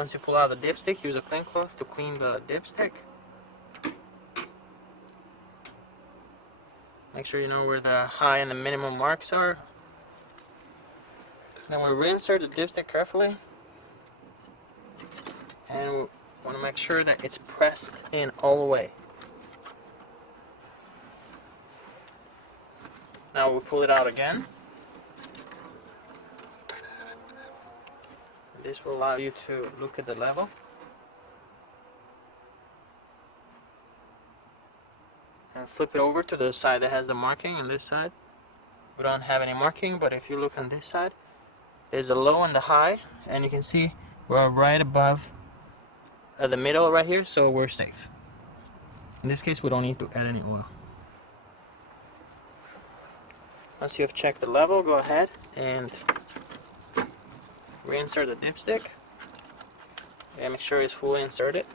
Once you pull out the dipstick, use a clean cloth to clean the dipstick. Make sure you know where the high and the minimum marks are. Then we'll reinsert the dipstick carefully. And we want to make sure that it's pressed in all the way. Now we'll pull it out again. This will allow you to look at the level. And flip it over to the side that has the marking. On this side we don't have any marking, but if you look on this side, there's a low and the high, and you can see we're right above the middle right here, so we're safe. In this case, we don't need to add any oil. Once you have checked the level, go ahead and reinsert the dipstick and make sure it's fully inserted.